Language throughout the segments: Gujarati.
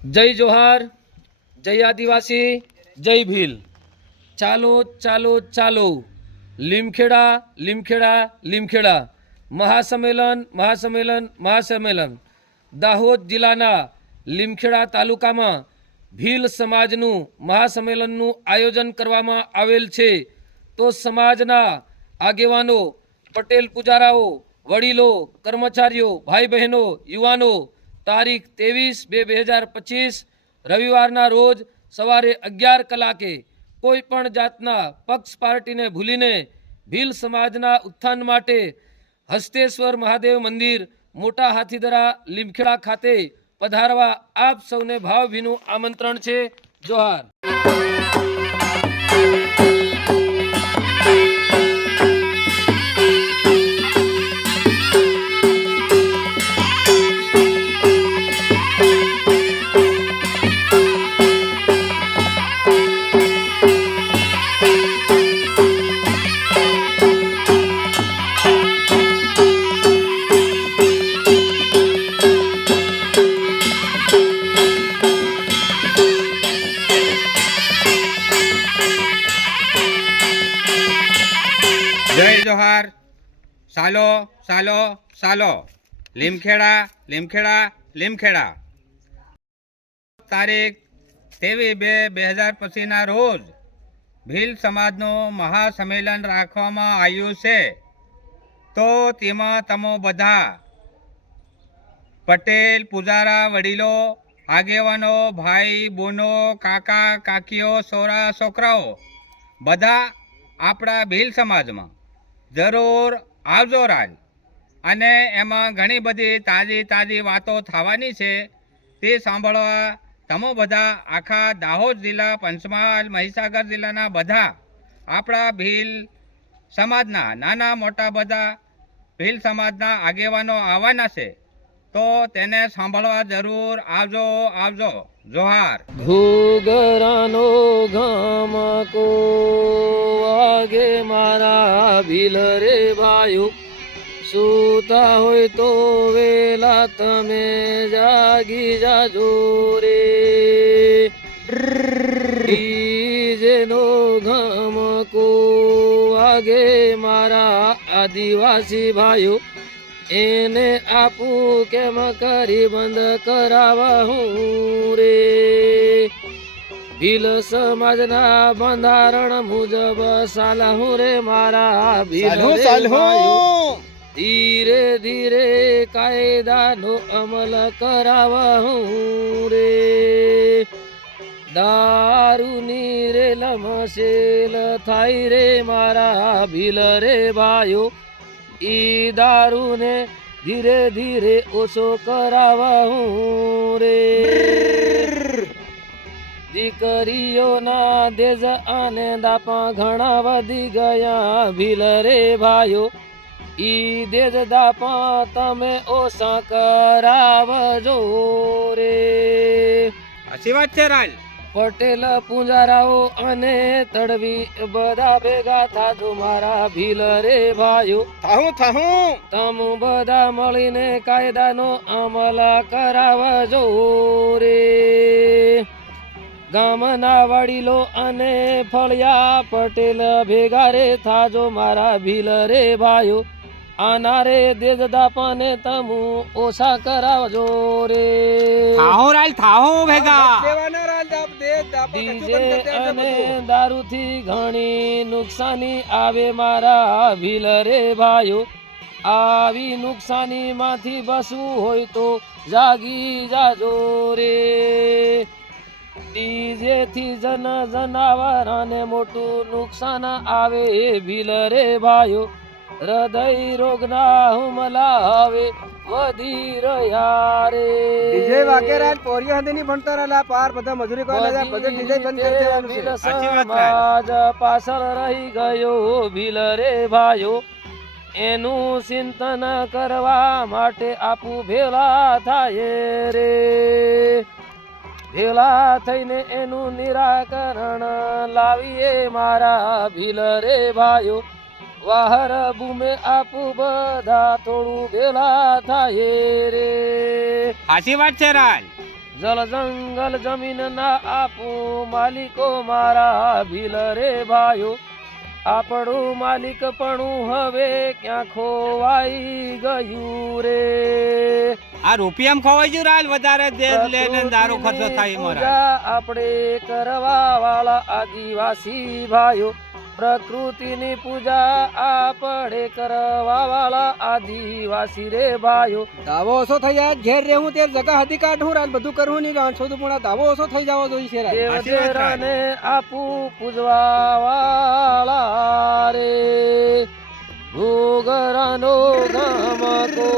जय जोहार, जय आदिवासी, जय भील। चालो चालो चालो, લીમખેડા લીમખેડા લીમખેડા। મહાસંમેલન મહાસંમેલન મહાસંમેલન। દાહોદ જિલ્લાના લીમખેડા તાલુકામાં ભીલ સમાજનું મહાસંમેલનનું આયોજન કરવામાં આવેલ છે। તો સમાજના આગેવાનો, પટેલ પૂજારાઓ, વડીલો, કર્મચારીઓ, ભાઈ બહેનો, યુવાનો તારીખ 23/2/2025 રવિવારના રોજ સવારે 11 કલાકે કોઈ પણ જાતના પક્ષ પાર્ટીને ભૂલીને ભીલ સમાજના ઉત્થાન માટે હસ્તેશ્વર મહાદેવ મંદિર, મોટા હાથીદરા, લીમખેડા ખાતે પધારવા આપ સૌને ભાવભીનું આમંત્રણ છે। જોહાર। जय जोहार। सालो सालो सालो। લીમખેડા લીમખેડા લીમખેડા। તારીખ 23/2/2025 રોજ ભીલ સમાજનું મહાસંમેલન રાખવામાં આવ્યું છે। તો તેમાં તમે બધા પટેલ પૂજારા, વડીલો, આગેવાનો, ભાઈ બહેનો, કાકા કાકીઓ, છોરા છોકરાઓ બધા આપણા ભીલ સમાજમાં જરૂર આવજો રાજ। અને એમાં ઘણી બધી તાજી વાતો થવાની છે, તે સાંભળવા તમે બધા આખા દાહોદ જિલ્લા, પંચમહાલ, મહીસાગર જિલ્લાના બધા આપણા ભીલ સમાજના નાના મોટા બધા ભીલ સમાજના આગેવાનો આવવાના છે। તો તેને સાંભળવા જરૂર આવજો આવજો। જોહાર। ઘોઘરાનો ગામકો વાગે મારા ભીલ રે ભાઈઓ, સૂતા હોય તો વેલા તમે જાગી જાજો રે। ડીજેનો ગામકો વાગે મારા આદિવાસી ભાઈઓ, એને આપું કેમ કરી બંધ કરાવા હું રે। ભીલ સમાજના બંધારણ મુજબ સાલા હું રે મારા ભીલ ભાઈઓ, ધીરે ધીરે કાયદાનો અમલ કરાવા હું રે। દારૂની રે લમસેલ થાય રે મારા ભીલ રે ભાઈઓ, ઈ દારૂ ને ધીરે ધીરે ઓછો કરાવા હું રે। દીકરીઓના દેજ અને દાપા ઘણા વધી ગયા ભીલ રે ભાઈઓ, ઈ દેજ દાપા તમે ઓછા કરાવજો રે। સાચી વાત છે રાજ। પટેલ પૂજારાઓ અને તડવી બધા ભેગા થાજો મારા ભીલ રે ભાઈઓ, તમ બધા મળીને કાયદાનો અમલ કરાવજો રે। ગામના વડીલો અને ફળિયા પટેલ ભેગા રે થાજો મારા ભીલ રે ભાઈઓ, આના રે દેજ દાપાને તમુ ઓછા કરાવજો રે। ડીજે અને દારૂથી ઘણી નુકસાની આવે મારા ભીલ રે ભાઈઓ, આવી નુકસાની માંથી બસવું હોય તો જાગી જાજો રે। ડીજે થી જનાવરાને મોટું નુકસાન આવે ભીલ રે ભાઈઓ, હૃદય રોગના હુમલા હવે વધી રહ્યા રે। ડીજે વાકેરા પોરિયો હંદેની ભણતા રહેલા પાર બધા મજૂરી કરવા લાગ્યા, બધા ડીજે બંધ કરી દેવાનું છે। સમાજ પાછળ રહી ગયો ભીલ રે ભાઈઓ, એનું ચિંતન કરવા માટે આપું ભેળા થાય રે। ભેળા થઈને એનું નિરાકરણ લાવીએ મારા ભીલ રે ભાઈઓ, વાહર ભૂમે આપું બધા થોડું ભેળા થાય રે। સાચી વાત છે રાજ। જલ જંગલ જમીન ના આપું માલિકો મારા ભીલ રે ભાઈઓ આપણું માલિક પણ હવે ક્યાં ખોવાઈ ગયું રે આ રૂપિયામાં ખોવાઈ ગયું રાલ વધારે દેશ લે ને દારૂ ખર્ચો થાય મારા પૂજા આપણે કરવા વાળા આદિવાસી ભાઈઓ પ્રકૃતિની પૂજા આપણે કરવા વાળા આદિવાસી રે ભાઈઓ દાવો ઓછો થઈ જાય ઘેર રહેવું તે જગા હતી કાઢું રાલ બધું કરવું નહીં રાણ છોડું પણ આ દાવો ઓછો થઈ જવો જોઈએ છે રાલ. દેવ સાચી વાત રાય. દેરાને આપું પૂજવા વાળા રે ઘોઘરાનો ગમકો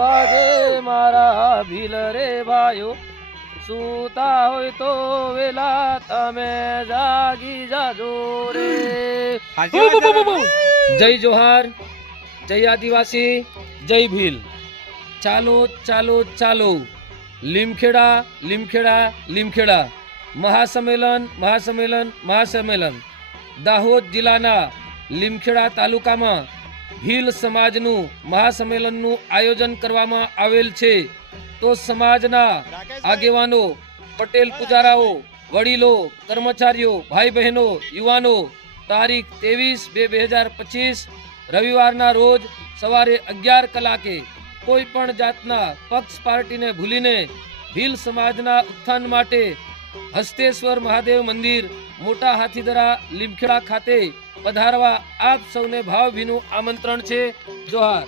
વાગે મારા ભીલ રે ભાઈઓ સૂતા હોય તો વેલા તમે જાગી જાજો રે સાચી વાત છે. જય જોહાર જય આદિવાસી જય ભીલ ચાલો ચાલો ચાલો લીમખેડા લીમખેડા લીમખેડા મહાસંમેલન મહાસંમેલન મહાસંમેલન દાહોદ જિલ્લાના લીમખેડા તાલુકામાં ભીલ સમાજનું મહાસંમેલનનું આયોજન કરવામાં આવેલ છે તો સમાજના આગેવાનો પટેલ પુજારાઓ વડીલો કર્મચારીઓ ભાઈ બહેનો યુવાનો તારીખ 23/2/2025 રવિવારના રોજ સવારે 11 કલાકે કોઈ પણ જાતના પક્ષ પાર્ટીને ભૂલીને ભીલ સમાજના ઉત્થાન માટે હસ્તેશ્વર મહાદેવ મંદિર મોટા હાથીદરા લીમખેડા ખાતે પધારવા આપ સૌને ભાવભીનું આમંત્રણ છે. જોહાર.